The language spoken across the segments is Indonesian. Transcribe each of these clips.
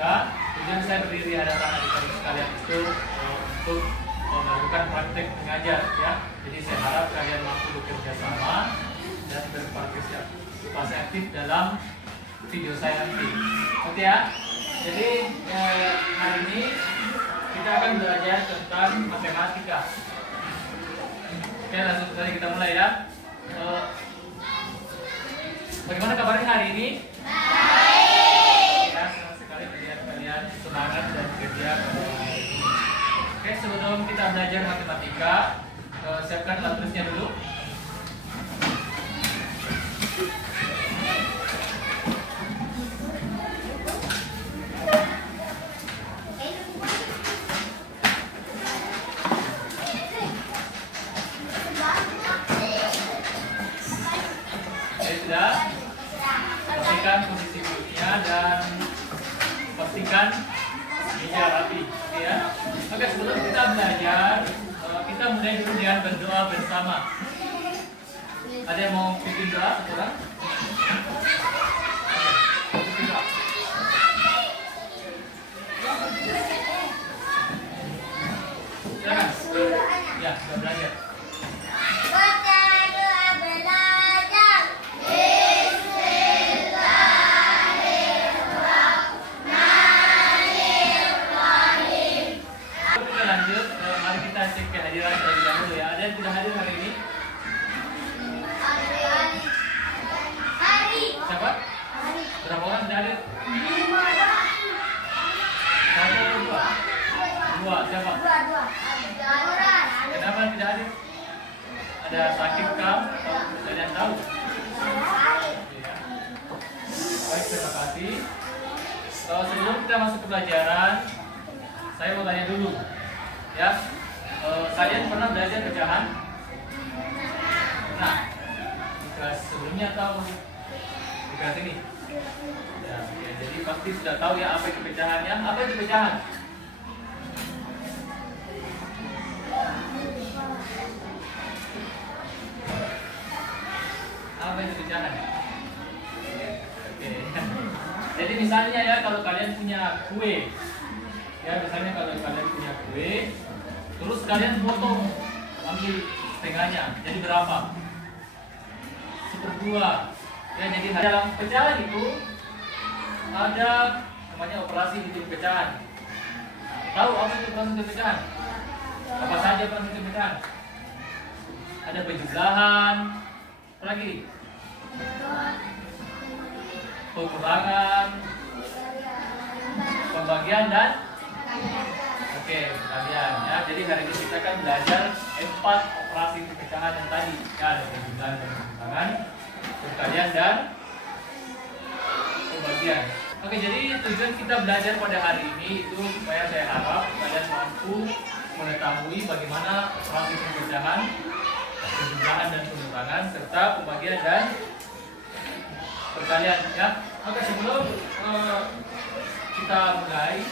matematika. Tujuan saya berdiri di hadapan adik-adik sekalian itu untuk melakukan praktek mengajar ya. Jadi saya harap kalian mampu bekerja sama dan berpartisipasi aktif dalam video saya nanti. Oke ya. Jadi hari ini kita akan belajar tentang matematika. Oke, langsung saja kita mulai ya. Bagaimana kabarnya hari ini? Baik. Ya, senang sekali melihat kalian semangat dan kerja pada hari ini. Oke, sebelum kita belajar matematika, siapkan alat tulisnya dulu. Pastikan posisi duduknya dan pastikan meja rapi, ya. Oke, sebelum kita belajar, kita mulai dulu dengan berdoa bersama. Ada yang mau bikin doa, orang? Bikin doa. Silakan. Ya, kita belajar. Berapa orang tidak hadir? Satu, dua. Dua, siapa? Dua. Kenapa tidak hadir? Ada sakit kah? Kalian tahu? Ya. Baik, terima kasih. Sebelum kita masuk ke pelajaran, saya mau tanya dulu, ya. Kalian pernah belajar pecahan? Pernah? Di kelas sebelumnya atau di kelas ini? Ya, jadi pasti sudah tahu ya apa itu pecahannya. Apa itu pecahan? Apa itu pecahan? Oke. Jadi misalnya ya, kalau kalian punya kue, ya misalnya kalau kalian punya kue, terus kalian potong, ambil setengahnya, jadi berapa? 1/2. Ya, jadi dalam pecahan itu ada namanya operasi hitung pecahan. Tahu apa itu operasi hitung pecahan? Apa saja operasi hitung pecahan? Ada penjumlahan, apa lagi? Pengurangan, pembagian dan kalian ya. Jadi hari ini kita akan belajar 4 operasi hitung pecahan yang tadi. Ya, ada penjumlahan dan pengurangan, pembagian dan pembagian. Oke, jadi tujuan kita belajar pada hari ini itu supaya saya harap kalian mampu mengetahui bagaimana operasi pecahan, penjumlahan dan pengurangan serta pembagian dan perkalian ya. Oke, sebelum kita mulai,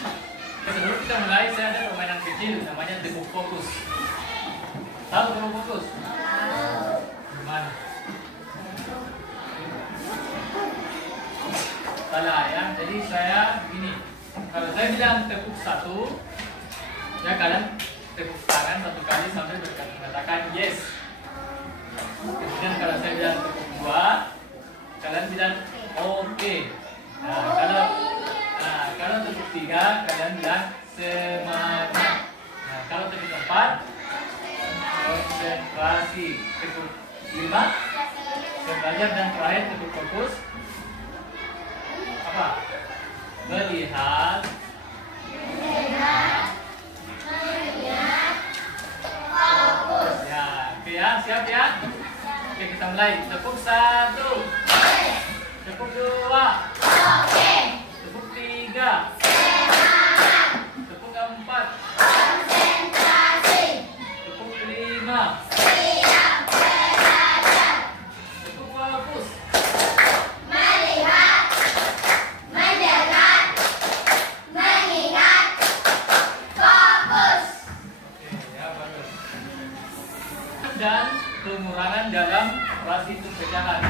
saya ada permainan kecil namanya tepuk fokus. Tahu tepuk fokus? Gimana? Salah ya. Jadi saya begini. Kalau saya bilang tepuk 1, ya kalian tepuk tangan 1 kali sambil mengatakan yes. Kemudian kalau saya bilang tepuk 2, kalian bilang oke. Kalau tepuk 3, kalian bilang semangat. Nah, kalau tepuk 4, konsentrasi. Tepuk 5, belajar, dan terakhir tepuk fokus. Apa? Melihat, fokus. Ya, oke ya, siap ya? Oke, kita mulai. Tepuk 1, tepuk 2, tepuk 3, tepuk 4, tepuk 5, tepuk fokus. Dan pengurangan dalam operasi hitung pecahan.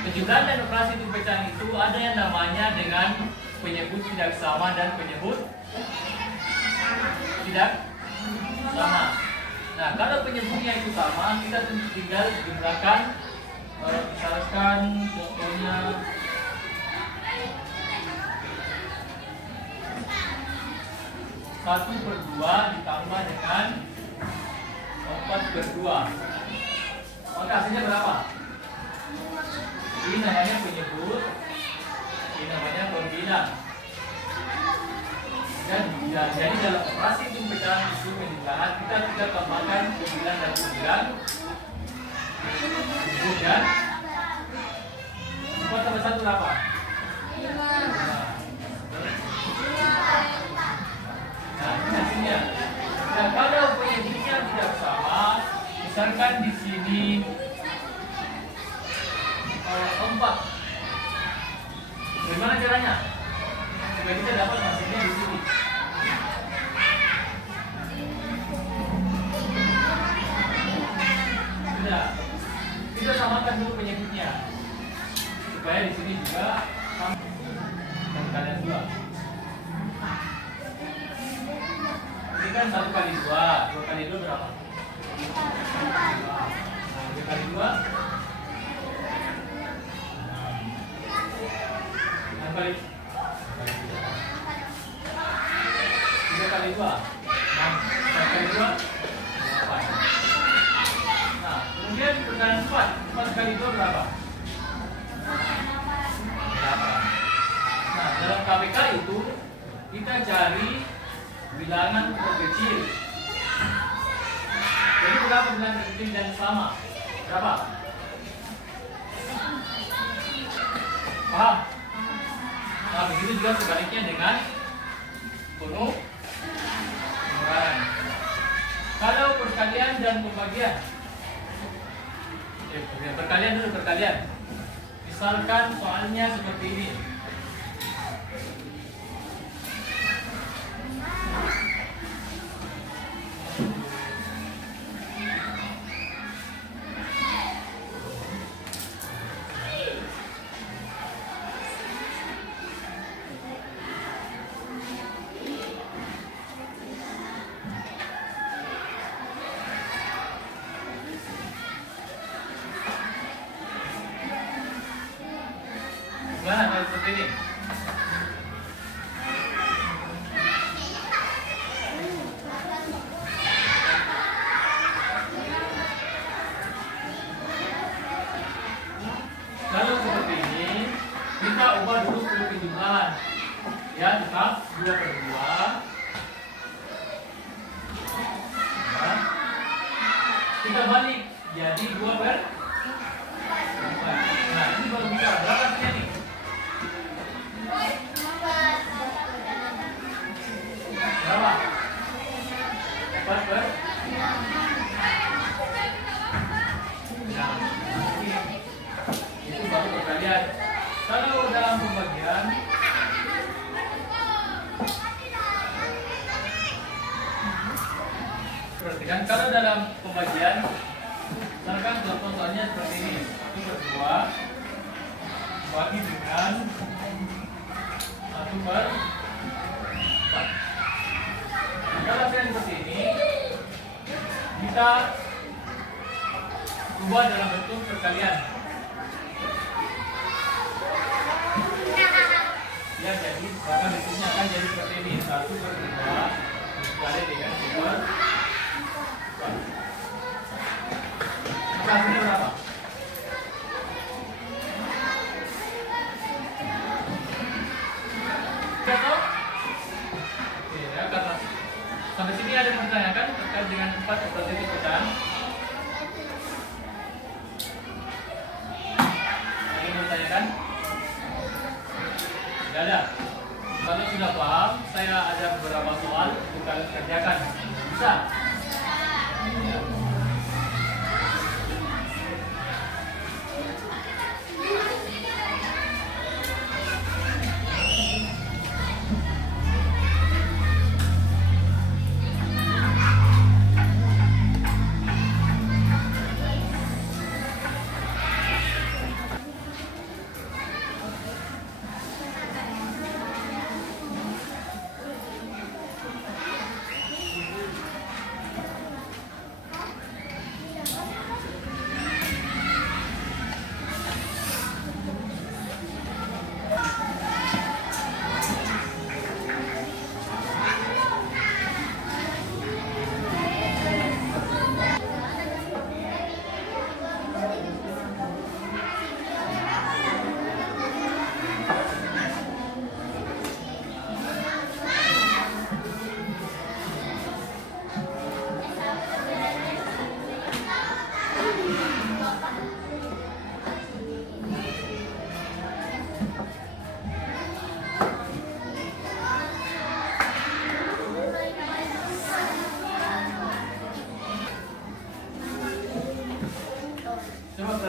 Penjumlahan dan operasi hitung pecahan itu ada yang namanya dengan penyebut tidak sama dan penyebut tidak sama. Nah, kalau penyebutnya itu sama, kita tinggal gunakan misalkan contohnya 1/2 ditambah dengan 4/2. Maka hasilnya berapa? Ini namanya penyebut, ini namanya pembilang. Dan jadi dalam operasi pemecahan isu penjumlahan kita tidak tambahkan pembilang dan pembilang. Kemudian 4 tambah 1 berapa? 5. Nah, ini hasilnya. Nah, kalau penyebutnya tidak sama, misalkan di sini 4. Bagaimana caranya? Supaya kita dapat hasilnya di sini. Sudah. Kita samakan dulu penyebutnya. Supaya di sini juga sama. Dan kalian 2. Ini kan 1 kali 2. 2 kali 2 berapa? 2 kali 2 6 kali 3 kali 2 6 kali 2 8. Nah, kemudian perkalian 4 kali 2 berapa? 8. Nah, dalam KPK itu kita cari bilangan terkecil. Jadi berapa bilangan terkecil dan sama? Berapa? Paham? Nah, begitu juga sebaliknya dengan penuh pengurangan. Kalau perkalian dan pembagian, perkalian dulu, perkalian. Misalkan soalnya seperti ini. Nah, seperti ini. Kalau seperti ini, kita ubah dulu ke penjumlahan. Ya, tetap 2/2. Nah, kita balik jadi 2/4. Nah, ini baru bisa berapa hasilnya nih? Berapa? 4/. Nah, itu baru perkalian. Kalau dalam pembagian, perhatikan kalau dalam pembagian, misalkan contohnya seperti ini, 1/2 bagi dengan 1/4. Kalau hasilnya seperti ini, kita ubah dalam bentuk perkalian. Ya, jadi maka bentuknya akan jadi seperti ini, 1/2 dikali dengan 2/4. Maka hasilnya berapa? Tahu? Oke, ya, karena sampai sini ada yang ditanyakan terkait dengan 4 seperti itu kan? Ada yang ditanyakan? Tidak ada. Kalau sudah paham, saya ada beberapa soal untuk kalian kerjakan. Bisa? Ya.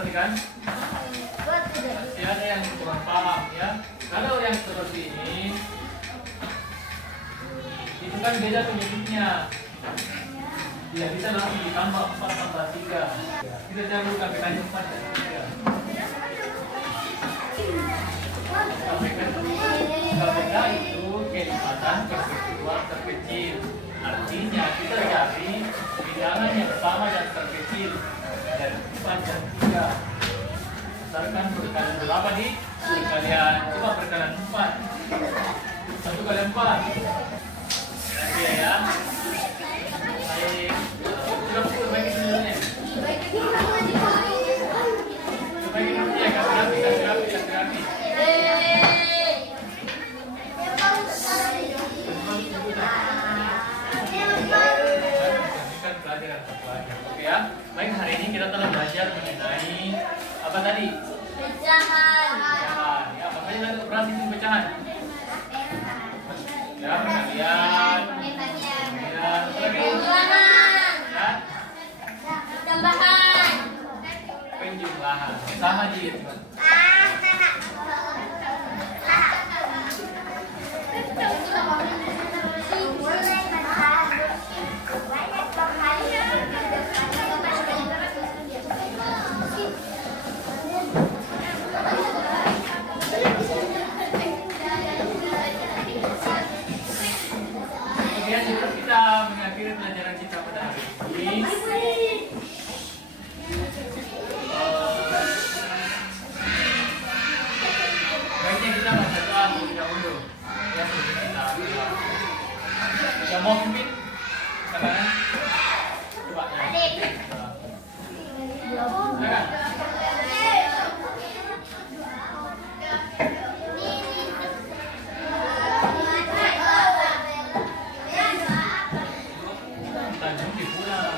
nih kan? Masih ada yang kurang paham ya. Kalau yang seperti ini, itu kan beda penyebutnya. Ya bisa langsung ditambah 4 tambah 3. Kita campurkan kali 4 dan 3. KPK itu kelipatan persekutuan terkecil. Artinya kita cari bilangan yang sama dan terkecil dari 4 dan 3. Berdasarkan perkalian berapa nih? Perkalian coba perkalian 4. 1 kali 4. Nanti ya. Baik. Sudah pukul bagi sebenarnya. Bagi nanti ya kasih rapi. Oke ya. Baik, hari ini kita telah belajar mengenai apa tadi? Pecahan. Ya, apa saja nanti operasi itu pecahan? Ya, perkalian. Ya. Tambahan. Penjumlahan. Sama aja. Kemudian kita mengakhiri pelajaran kita pada hari ini. Baiknya kita baca doa terlebih dahulu. Ya, sebelum kita yang mau pimpin? Silakan. Coba ya. Silakan. Tanjung dipulang.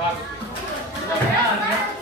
Bagus. Sudah benar ya.